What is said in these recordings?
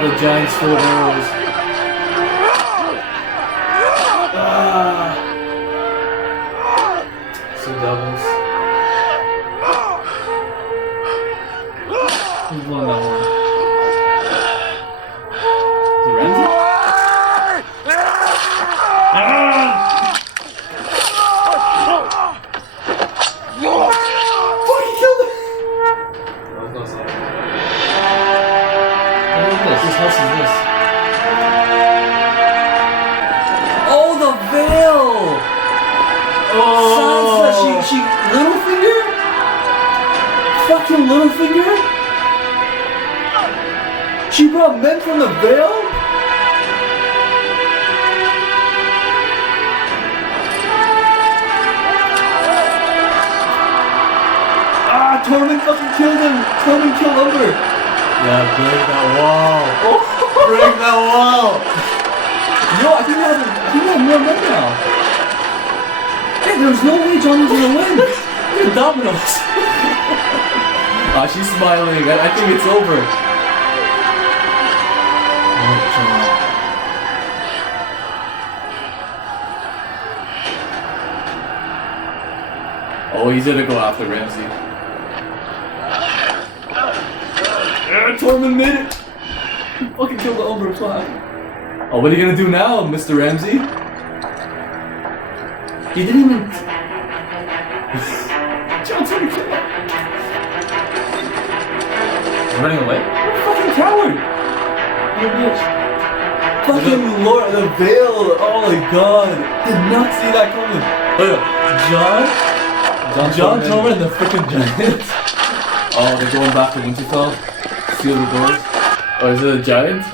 the giant sword arrows. So doubles. Who's won that one? Is it Ramsey? Fucking killed him! I was gonna say. What is this? Whose house is this? Oh, the veil! Oh! Sansa, she Littlefinger? Fucking Littlefinger? She brought men from the veil? Ah, Tormund fucking killed him! Tormund killed Umber! Yeah, break that wall! Oh. Break that wall! Yo, I think we have more men now. Hey, there's no way Jon was gonna win! You're dominoes! Ah, she's smiling. I think it's over. Oh, he's gonna go after Ramsey. Tormund made it! He fucking killed the Umber Clan. Oh, what are you gonna do now, Mr. Ramsey? He didn't even... Jon's gonna kill him. He's running away? What a fucking coward! What a bitch. Fucking Lord, the veil! Oh my god! Did not see that coming. Jon Tormund and the freaking giant. Oh, they're going back to Winterfell. Seal the doors. Oh, is it a giant?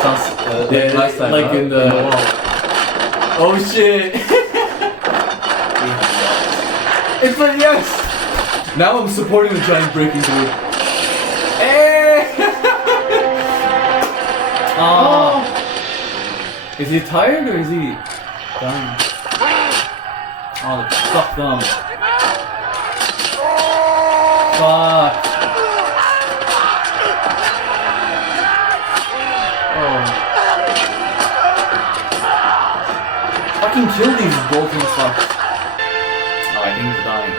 Sounds yeah, last time, like in the wall. Oh shit! It's like yes! Now I'm supporting the giant breaking through. Hey! Is he tired or is he done? Oh, fuck them. Fuck. Oh. Fucking kill these bolting fucks. Oh, I think he's dying.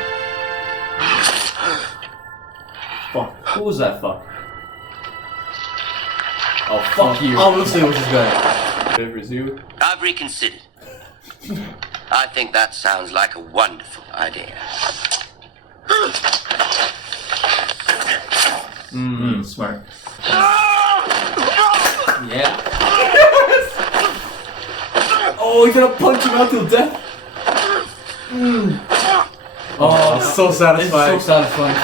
Fuck. Who was that fuck? Oh, fuck you. Obviously it was this guy. It was you. I've reconsidered. I think that sounds like a wonderful idea. Smart. Yeah. Oh, he's gonna punch him out till death. Oh, it's so satisfying. It's so satisfying to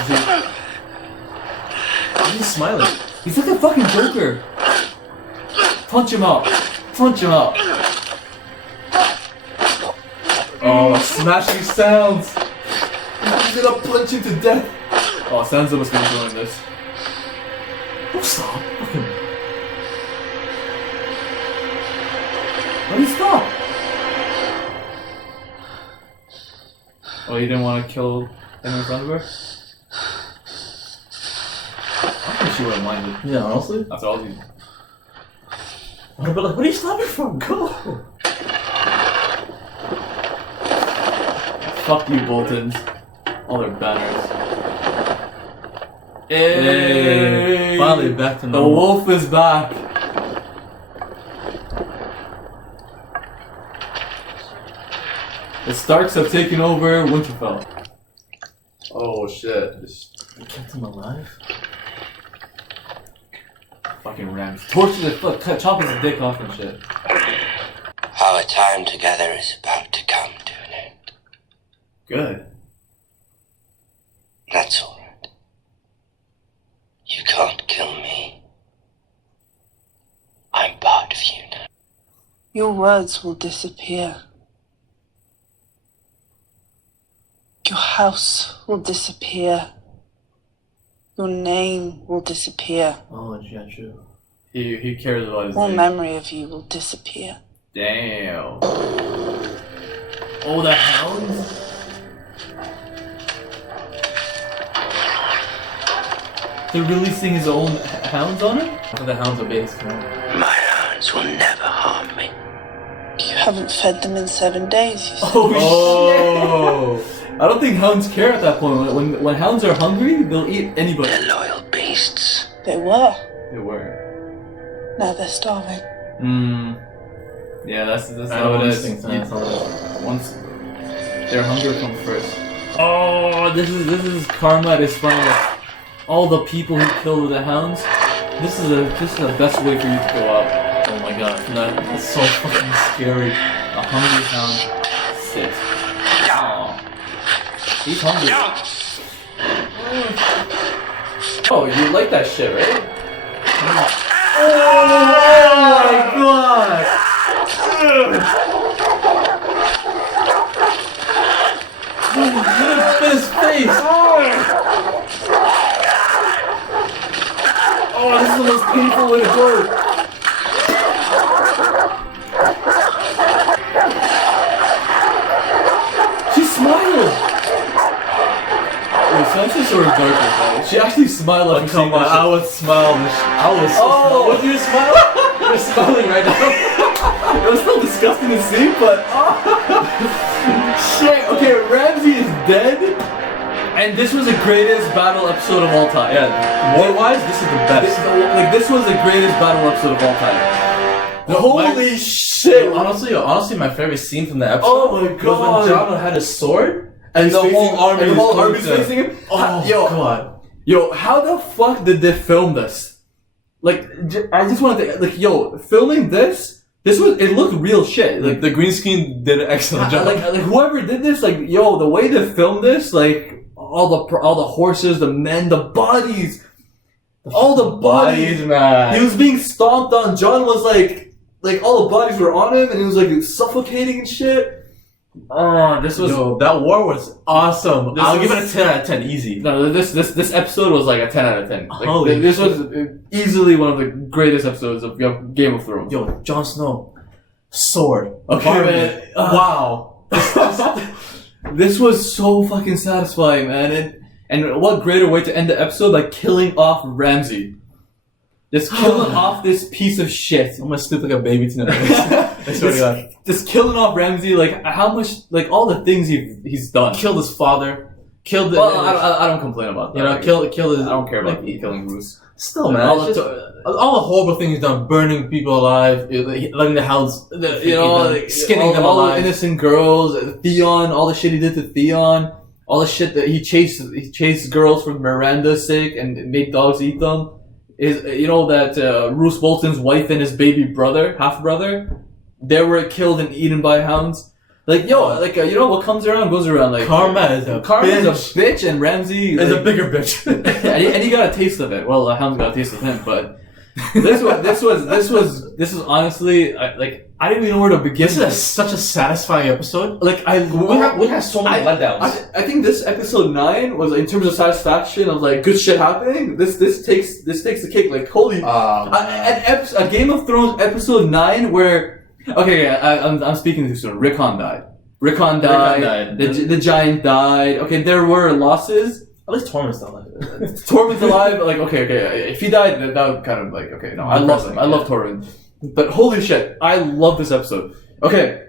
see. He's smiling. He's like a fucking Joker. Punch him out. Punch him out. Oh, smashing sounds. He's gonna punch him to death. Oh, Sansa must be enjoying this. Oh, stop. Fucking. Why did he stop? Oh, you didn't want to kill him in front of her? I think she would have minded. Yeah, honestly? That's all you. But like, what are you stopping from? Go! Fuck you, Boltons. All their banners. Hey! Finally back to normal. The wolf is back! The Starks have taken over Winterfell. Oh shit. They kept him alive? Fucking rams. Torture the foot, chop his dick off and shit. Our time together is about to come to an end. Good. That's alright. You can't kill me. I'm part of you now. Your words will disappear. Your house will disappear. Your name will disappear. Oh, yeah, true. He cares about his All name. memory of you will disappear. Damn. Oh, the hounds? to releasing his own hounds on him? The hounds are base. My hounds will never harm me. You haven't fed them in 7 days. You said. Oh, shit! I don't think hounds care at that point. When hounds are hungry, they'll eat anybody. They're loyal beasts. They were. They were. Now they're starving. Yeah, that's I how know it what is. these things are. Once their hunger comes first. Oh, this is karma at its finest. All the people who killed with the hounds. This is the best way for you to go out. Oh my god. That's so fucking scary. A hungry hound. Sit. Oh. He's hungry. Oh, you like that shit, right? Oh my god! Look at his face! Oh, this is the most painful way to go! She smiled! Wait, Sansa's sort of darker, right? She actually smiled after seeing that shit. I would smile. I was so Oh, would you smile? You're smiling right now. It was still disgusting to see, but shit. Okay, Ramsay is dead, and this was the greatest battle episode of all time. Yeah, war-wise, this is the best. This was the greatest battle episode of all time. Holy shit! Honestly, my favorite scene from the episode Oh my was god! when Jon had his sword and and the whole army and the whole was army's going to- facing him. Oh Yo, god! Yo, how the fuck did they film this? Like, I just wanted to, like, yo, filming this was, it looked real shit. Like the green screen did an excellent job. Like whoever did this, like, yo, the way they filmed this, like, all the horses, the men, the bodies, all the bodies. man. He was being stomped on. Jon was like all the bodies were on him, and he was like suffocating and shit. Oh, this was. Yo, that war was awesome. This I'll was- give it a 10 out of 10 easy. No, this episode was like a 10 out of 10. Like, Holy this was easily one of the greatest episodes of Game of Thrones. Yo, Jon Snow, sword. Okay, Army. man. Wow. This was so fucking satisfying, man. And what greater way to end the episode by killing off Ramsay. Just killing off this piece of shit. I'm gonna sleep like a baby tonight. I swear to God. Just killing off Ramsay, like how much, like all the things he's done. Killed his father. Killed the. Well, I don't complain about that. you know, Like, killed his. I don't care about like, killing Bruce. Still, man. all it's the just- all the horrible things he's done, burning people alive, letting the hounds, skinning them all the alive. innocent girls, Theon, all the shit he did to Theon, all the shit that he chased girls for Miranda's sake and made dogs eat them. Is that Roose Bolton's wife and his baby brother, half brother, they were killed and eaten by hounds. Like what comes around goes around. Like Karma is a bitch, and Ramsay is a bigger bitch. and he got a taste of it. Well, the hounds got a taste of him, but this was honestly I didn't even know where to begin. This is such a satisfying episode. Like We had so many letdowns. I think this episode 9 was, in terms of satisfaction of like good shit happening. This takes the cake. Like holy, a Game of Thrones episode 9 where I'm speaking too soon. Rickon died. Rickon died. The giant died. Okay, there were losses. At least Tormund's still alive. Tormund's alive. Like okay. If he died, that would kind of like okay. No, I love him. I love Tormund. But holy shit, I love this episode. Okay,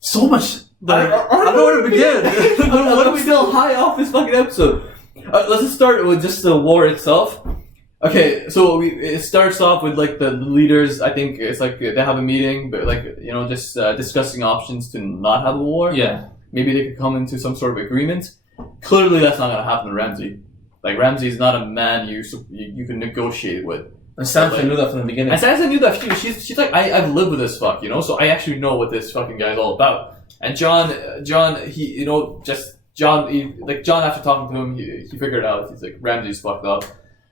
So much. I don't know where to begin. I'm still high off this fucking episode. Let's just start with just the war itself. Okay, so it starts off with like the leaders. I think it's like they have a meeting, but like just discussing options to not have a war. Yeah. Maybe they could come into some sort of agreement. Clearly, that's not gonna happen to Ramsay. Like Ramsay is not a man you can negotiate with. And Sansa knew that from the beginning. And Sansa knew that too. She's like, I've lived with this fuck, so I actually know what this fucking guy is all about. And John, John after talking to him, he figured out, he's like, Ramsay's fucked up.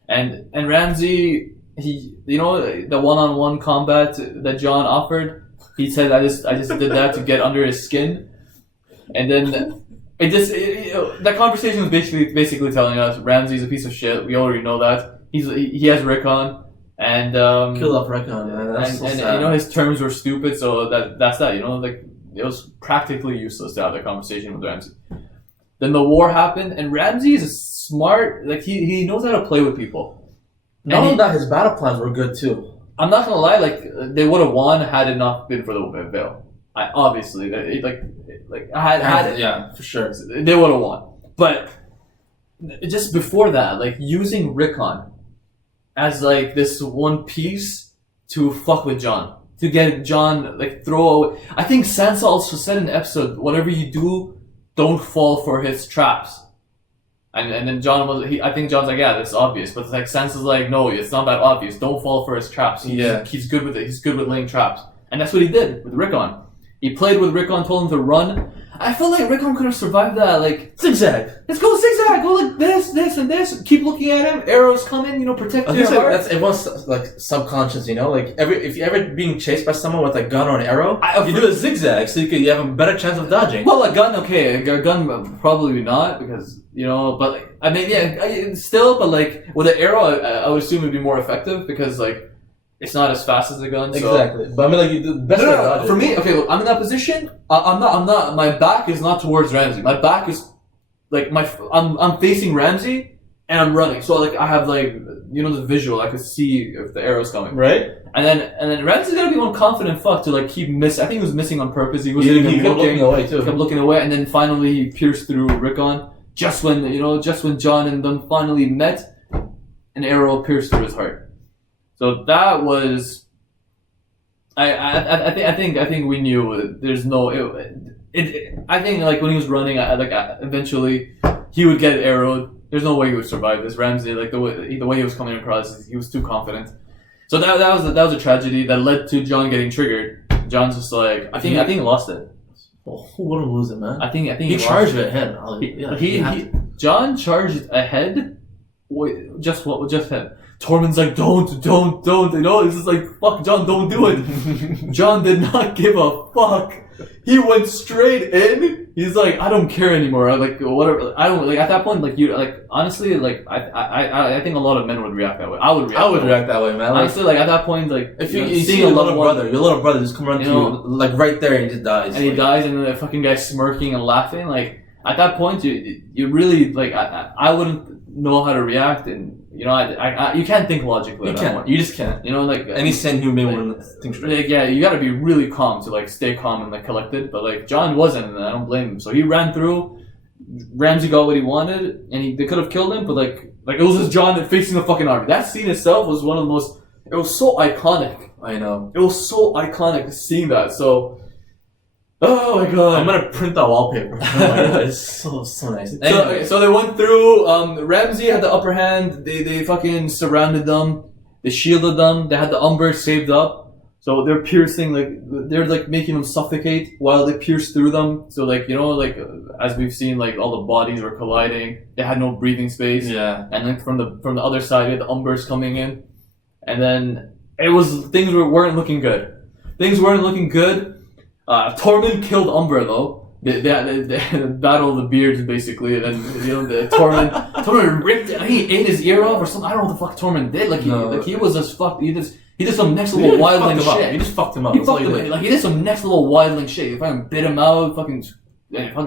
And Ramsay, the one-on-one combat that John offered, he said, I just did that to get under his skin. And then that conversation was basically telling us Ramsay's a piece of shit. We already know that. He has Rickon. And Killed off Rickon, man. That's so sad. his terms were stupid, so that's that. Like it was practically useless to have that conversation with Ramsay. Then the war happened, and Ramsay is smart. Like he knows how to play with people. Not And only that, his battle plans were good too. I'm not gonna lie. Like they would have won had it not been for the veil. Obviously, Yeah, for sure. they would have won. But just before that, like using Rickon as like this one piece to fuck with John, to get John like throw away. I think Sansa also said in the episode, whatever you do, don't fall for his traps. And then John I think John's like, yeah, that's obvious. But like Sansa's like, no, it's not that obvious. Don't fall for his traps. He's good with it. He's good with laying traps. And that's what he did with Rickon. He played with Rickon, told him to run. I felt like Rickon could have survived that. Like, Zigzag. let's go zigzag. Go like this, and this. Keep looking at him. Arrows coming. Protect I your think heart. that's everyone's like subconscious, Like if you're ever being chased by someone with a gun or an arrow, you do a zigzag so you have a better chance of dodging. Well, a gun, okay. A gun, probably not because but like, I mean, yeah, still, but like with an arrow, I would assume it'd be more effective because like it's not as fast as a gun. So. Exactly. But I mean, like you do the best. No. For me, okay, look, I'm in that position. I'm not. My back is not towards Ramsay. My back is like I'm facing Ramsay and I'm running. So like I have like the visual. I could see if the arrow's coming. Right. And then Ramsay's gotta be one confident fuck to like keep missing. I think he was missing on purpose. He was He kept looking away too. Kept looking away, and then finally he pierced through Rickon. Just when John and them finally met, an arrow pierced through his heart. So that was, I think we knew there's no. I think like when he was running, eventually he would get arrowed. There's no way he would survive this. Ramsay, like the way he was coming across, he was too confident. So that was a tragedy that led to John getting triggered. John's just like I think he lost it. Well, who wouldn't lose it, man? I think he charged ahead. John charged ahead. Just him. Tormund's like, don't. It's just like, fuck, John, don't do it. John did not give a fuck. He went straight in. He's like, I don't care anymore. Like, whatever. I don't, like, at that point, like, you, like, honestly, like, I think a lot of men would react that way. I would react that way, man. Honestly, like, at that point, like, if you see your little brother just come run to you, like, right there and he just dies. And he dies, and the fucking guy's smirking and laughing, like, at that point, you really, like, I wouldn't know how to react, and you can't think logically. You just can't. Like any sane human wouldn't think straight. Like, yeah, you got to be really calm to like stay calm and like collected. But like John wasn't, and I don't blame him. So he ran through. Ramsay got what he wanted, and they could have killed him, but like it was just John facing the fucking army. That scene itself was one of the most. It was so iconic. I know. It was so iconic seeing that. So. Oh my god! I'm gonna print that wallpaper. It's so nice. Anyway. So they went through. Ramsay had the upper hand. They fucking surrounded them. They shielded them. They had the Umber saved up. So they're piercing, like they're like making them suffocate while they pierce through them. So like as we've seen, like all the bodies were colliding. They had no breathing space. Yeah. And then from the other side, we had the Umbers coming in, and then things weren't looking good. Things weren't looking good. Tormund killed Umber though. They battle of the beards basically, and then Tormund ripped. He ate his ear off or something. I don't know what the fuck Tormund did. He was just fucked. He did some next level wildling shit. He just fucked him up. He did some next level wildling shit. He fucking bit him out. Fucking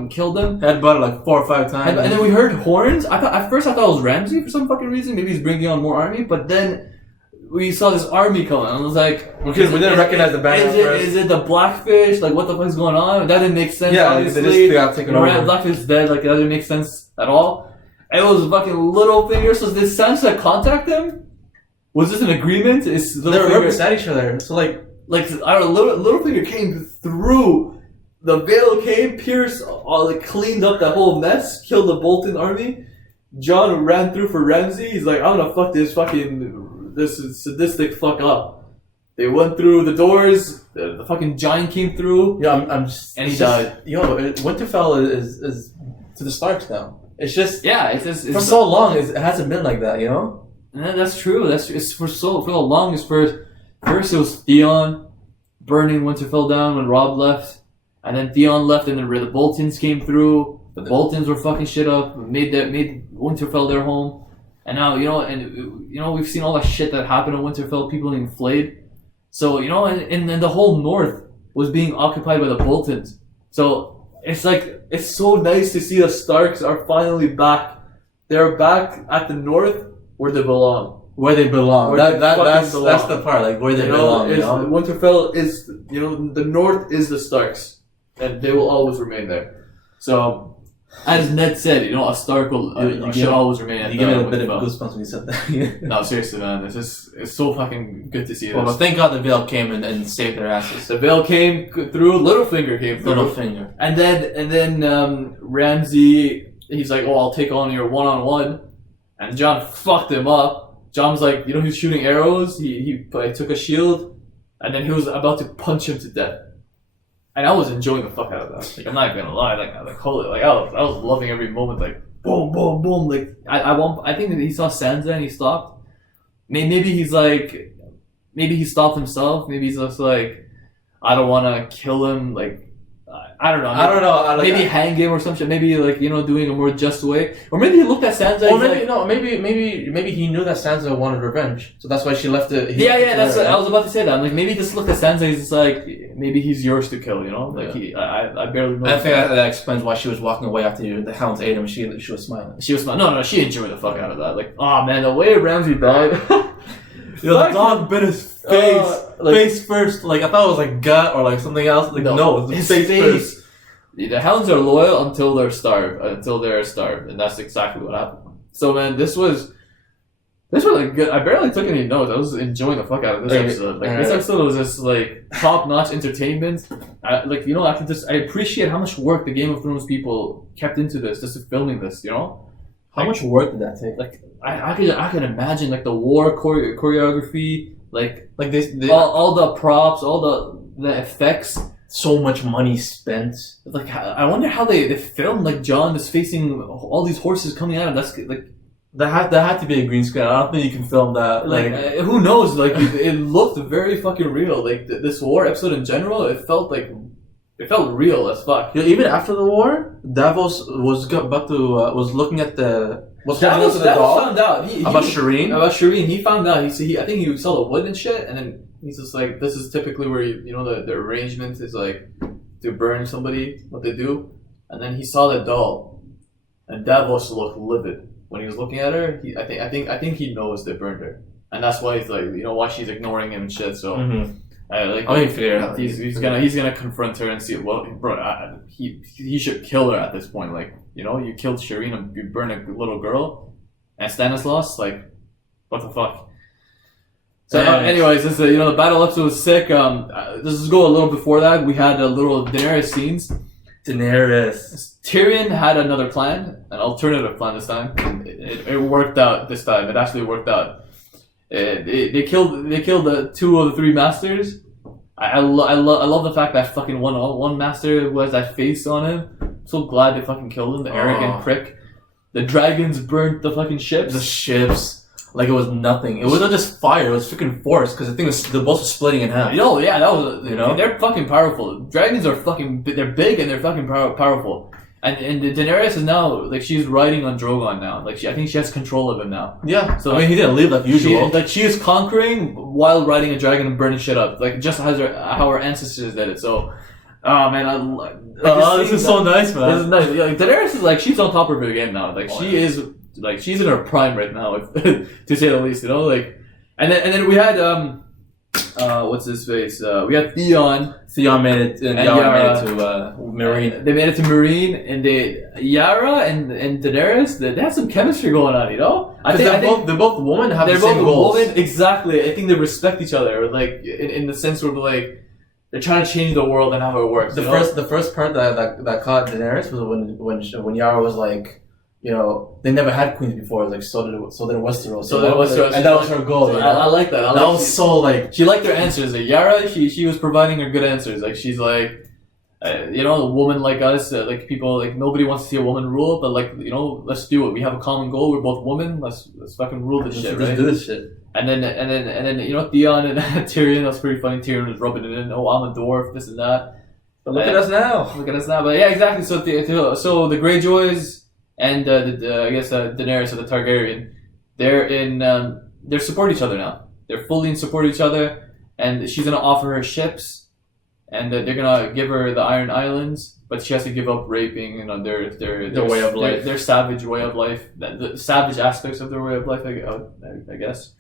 killed him. Headbutted like 4 or 5 times. And then we heard horns. At first I thought it was Ramsay for some fucking reason. Maybe he's bringing on more army. But then we saw this army coming, and I was like, because we didn't recognize the banner. Is it the Blackfish? Like, what the fuck's going on? That didn't make sense. Yeah, obviously. they just got taken over. Blackfish is dead. Like, that didn't make sense at all. It was fucking Littlefinger. So did Sansa contact him? Was this an agreement? They were beside each other. So like I don't know. Littlefinger came through. The Veil came, pierced, cleaned up that whole mess, killed the Bolton army. John ran through for Ramsay. He's like, I'm gonna fuck this sadistic fuck up. They went through the doors. The fucking giant came through. Yeah, and he died. Winterfell is to the Starks now. It's just it's for so long. It hasn't been like that, Yeah, that's true. It's for the longest. First it was Theon burning Winterfell down when Robb left, and then Theon left, and then the Boltons came through. The Boltons were fucking shit up. Made Winterfell their home. And now, we've seen all that shit that happened in Winterfell, people being flayed. So, and the whole north was being occupied by the Boltons. So, it's like, it's so nice to see the Starks are finally back they're back at the north where they belong. Where they belong. Where they fucking That's belong. the part. Like where they You know, belong. You is know? Winterfell is the north is the Starks, and they will always remain there. So, as Ned said, a Stark will should always remain at You give me a bit of Winterfell. goosebumps when you said that. No, seriously, man, it's so fucking good to see this. Well, thank God the Veil came and saved their asses. The veil came through. Littlefinger came through. Littlefinger. And then Ramsay, he's like, "Oh, I'll take on your one-on-one," and John fucked him up. John was like, he's shooting arrows. He took a shield, and then he was about to punch him to death. And I was enjoying the fuck out of that. Like, I'm not gonna lie. Like holy, like I was loving every moment. Like boom, boom, boom. Like I think that he saw Sansa and he stopped. Maybe he's like, maybe he stopped himself. Maybe he's just like, I don't want to kill him. Like I don't know. I don't know. Maybe hang him or some shit. Maybe like doing a more just way. Or maybe he looked at Sansa. Or He's maybe like, maybe he knew that Sansa wanted revenge, so that's why she left it. Yeah. That's what I was about to say. That I'm like, maybe he just looked at Sansa. He's just like, maybe he's yours to kill. Like I barely know. I think that explains why she was walking away after the hounds ate him. She was smiling. She was smart. No, she enjoyed the fuck out of that. Like, oh man, the way Ramsay died. The dog bit his face first. Like I thought it was like gut or like something else. Like no, it was his face first. The hounds are loyal until they're starved. And that's exactly what happened. So man, this was like good. I barely took any notes. I was enjoying the fuck out of this episode. Like this episode was just like top notch entertainment. I appreciate how much work the Game of Thrones people kept into this, just filming this. How much work did that take? Like I can imagine like the war choreography, like they all the props, all the effects. So much money spent. Like I wonder how they filmed like John is facing all these horses coming at him. That's like that had to be a green screen. I don't think you can film that. Like who knows? Like it looked very fucking real. Like this war episode in general, it felt real as fuck. Even after the war, Davos was looking at the. Davos found out about Shireen. About Shireen, he found out. I think he saw the wood and shit, and then he's just like, this is typically where the arrangement is like to burn somebody, what they do, and then he saw the doll, and Davos looked livid when he was looking at her. I think he knows they burned her, and that's why he's like, why she's ignoring him and shit. So. Mm-hmm. He's gonna confront her and see. Well, bro, he should kill her at this point. Like, you killed Shireen and you burned a little girl, and Stanislaus. Like, what the fuck? So, anyways, this the battle episode was sick. Let's just go a little before that. We had a little Daenerys scenes. Tyrion had another plan, an alternative plan this time. It worked out this time. It actually worked out. They killed the 2 of the 3 masters. I love the fact that fucking one master was that face on him. I'm so glad they fucking killed him. The arrogant prick. The dragons burnt the fucking ships. The ships. Like it was nothing. It wasn't just fire. It was freaking force because the thing was the both were splitting in half. Yeah, that was they're fucking powerful. Dragons are they're big and they're fucking powerful. And Daenerys is now like she's riding on Drogon now. Like I think she has control of him now. Yeah. So he didn't leave like usual. She is conquering while riding a dragon and burning shit up. Like just as how her ancestors did it. So, oh man, this is so nice, man. This is nice. Yeah, like, Daenerys is like she's on top of her game now. Like is like she's in her prime right now, to say the least. Like, and then we had what's his face? We had Theon. Theon made it, and Yara made it to Meereen. They made it to Meereen, and Yara and Daenerys. They had some chemistry going on, I think they're both women. They're both women, exactly. I think they respect each other, like in the sense where like they're trying to change the world and how it works. The first part that caught Daenerys was when Yara was like, they never had queens before. Like so did Westeros. And that was her goal. I like that. That was so like she liked her answers. Like Yara, she was providing her good answers. Like she's like, a woman like us, like people like nobody wants to see a woman rule, but like let's do it. We have a common goal. We're both women. Let's fucking rule this shit, right? Let's do this shit. And then Theon and Tyrion. That's pretty funny. Tyrion was rubbing it in. Oh, I'm a dwarf. This and that. But look at us now. But yeah, exactly. So the Greyjoys. And I guess Daenerys or the Targaryen, they're support each other now. They're fully in support of each other, and she's gonna offer her ships and they're gonna give her the Iron Islands, but she has to give up raping, their way of life, their savage way of life, the savage aspects of their way of life. I guess.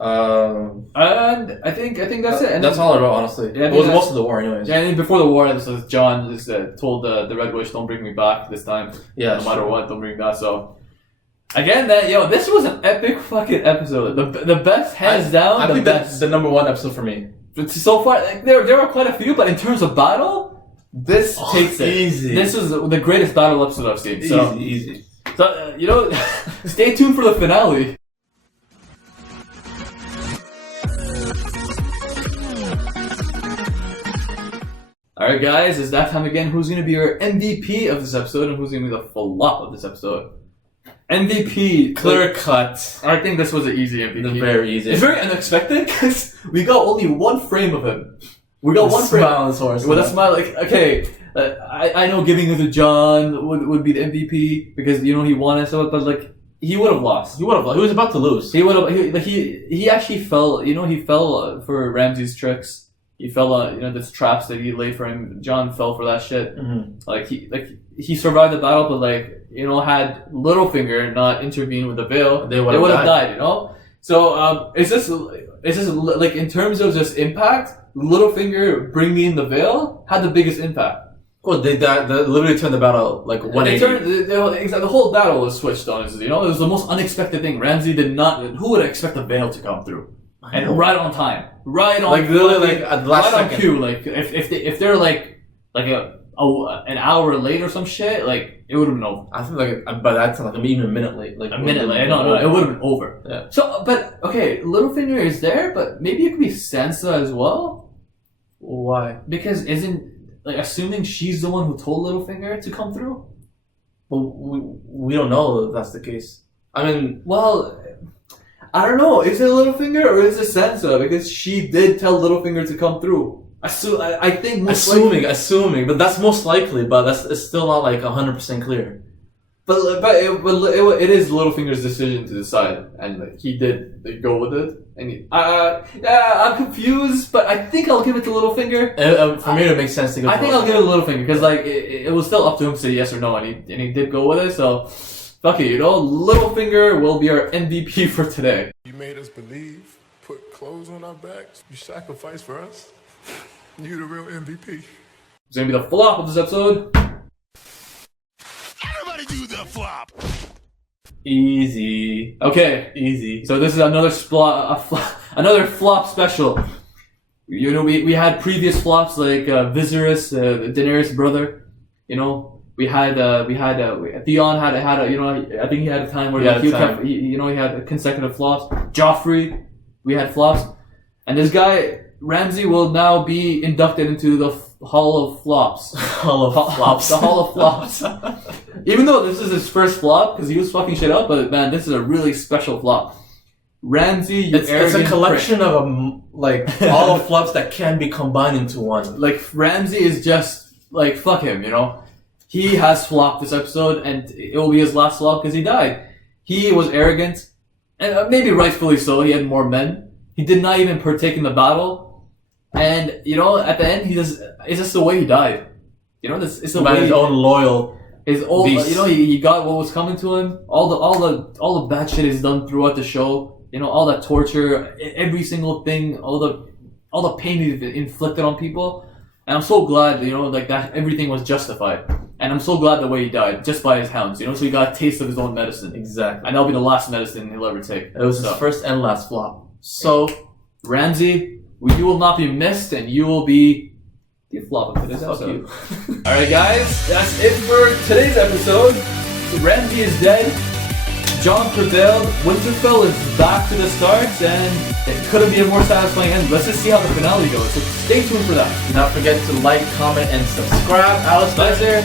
And I think that's it. And that's all I wrote, honestly. Yeah, it was most of the war, anyways. Yeah, and before the war, this was John just told the Red Witch, "Don't bring me back this time. Yeah, no matter what, don't bring me back." So. Again, this was an epic fucking episode. The best, hands down. I think best. that's the number one episode for me. So far, like, there were quite a few, but in terms of battle, this takes it. Easy. This was the greatest battle episode I've seen. So, Easy. So stay tuned for the finale. Alright guys, it's that time again. Who's going to be your MVP of this episode and who's going to be the flop of this episode? MVP. Clear cut. I think this was an easy MVP. Very easy. It's very unexpected because we got only one frame of him. We got one frame. Smile on his horse. With a smile, like, okay, I know giving it to John would be the MVP because, he won and stuff, but, like, he would have lost. He would have lost. He was about to lose. He would have. He actually fell. He fell for Ramsey's tricks. He fell on the traps that he laid for him. John fell for that shit. Mm-hmm. He survived the battle, but had Littlefinger not intervened with the veil, they would have died. So it's just like in terms of just impact, Littlefinger bringing the veil had the biggest impact. Well, they literally turned the battle like 180. The whole battle was switched on. It was the most unexpected thing. Ramsey did not. Who would expect the veil to come through? And right on time, right on, literally at the last right second. On cue. Like if they're like an hour late or some shit, like it would have been over. I think by that time, even a minute late. Like a minute late. No, it would have been over. Yeah. So, but okay, Littlefinger is there, but maybe it could be Sansa as well. Why? Because assuming she's the one who told Littlefinger to come through. Well, we don't know if that's the case. I mean, I don't know. Is it Littlefinger or is it Sansa? Because she did tell Littlefinger to come through. I think assuming, but that's most likely. But it's still not 100% clear. But it is Littlefinger's decision to decide, and he did go with it. And I'm confused, but I think I'll give it to Littlefinger. For me, it makes sense to go. I think I'll give it to Littlefinger because it was still up to him to say yes or no, and he did go with it. So. Fuck it, Littlefinger will be our MVP for today. You made us believe, put clothes on our backs, you sacrificed for us. You the real MVP. It's gonna be the flop of this episode. Everybody do the flop. Easy. Okay, easy. So this is another another flop special. We had previous flops like Viserys, Daenerys' brother. We had Theon had I think he had a time where he had consecutive flops. Joffrey, we had flops, and this guy Ramsey will now be inducted into the Hall of Flops. Hall of Flops. The Hall of Flops. Even though this is his first flop because he was fucking shit up, but man, this is a really special flop. Ramsey, it's a collection of all of flops that can be combined into one. Like Ramsey is just fuck him, He has flopped this episode, and it will be his last flop because he died. He was arrogant, and maybe rightfully so. He had more men. He did not even partake in the battle, and at the end, it's just the way he died. It's the way his own loyal. His old, beast. He got what was coming to him. All the bad shit is done throughout the show. All that torture, every single thing, all the pain he's inflicted on people. And I'm so glad, that everything was justified. And I'm so glad the way he died, just by his hounds, so he got a taste of his own medicine. Exactly. And that'll be the last medicine he'll ever take. It was his first and last flop. So, Ramsey, you will not be missed, and you will be the flop of today's episode. Alright guys, that's it for today's episode. Ramsey is dead. John prevailed. Winterfell is back to the start, and it couldn't be a more satisfying end. Let's just see how the finale goes. So stay tuned for that. Do not forget to like, comment, and subscribe. Alice, Bye there.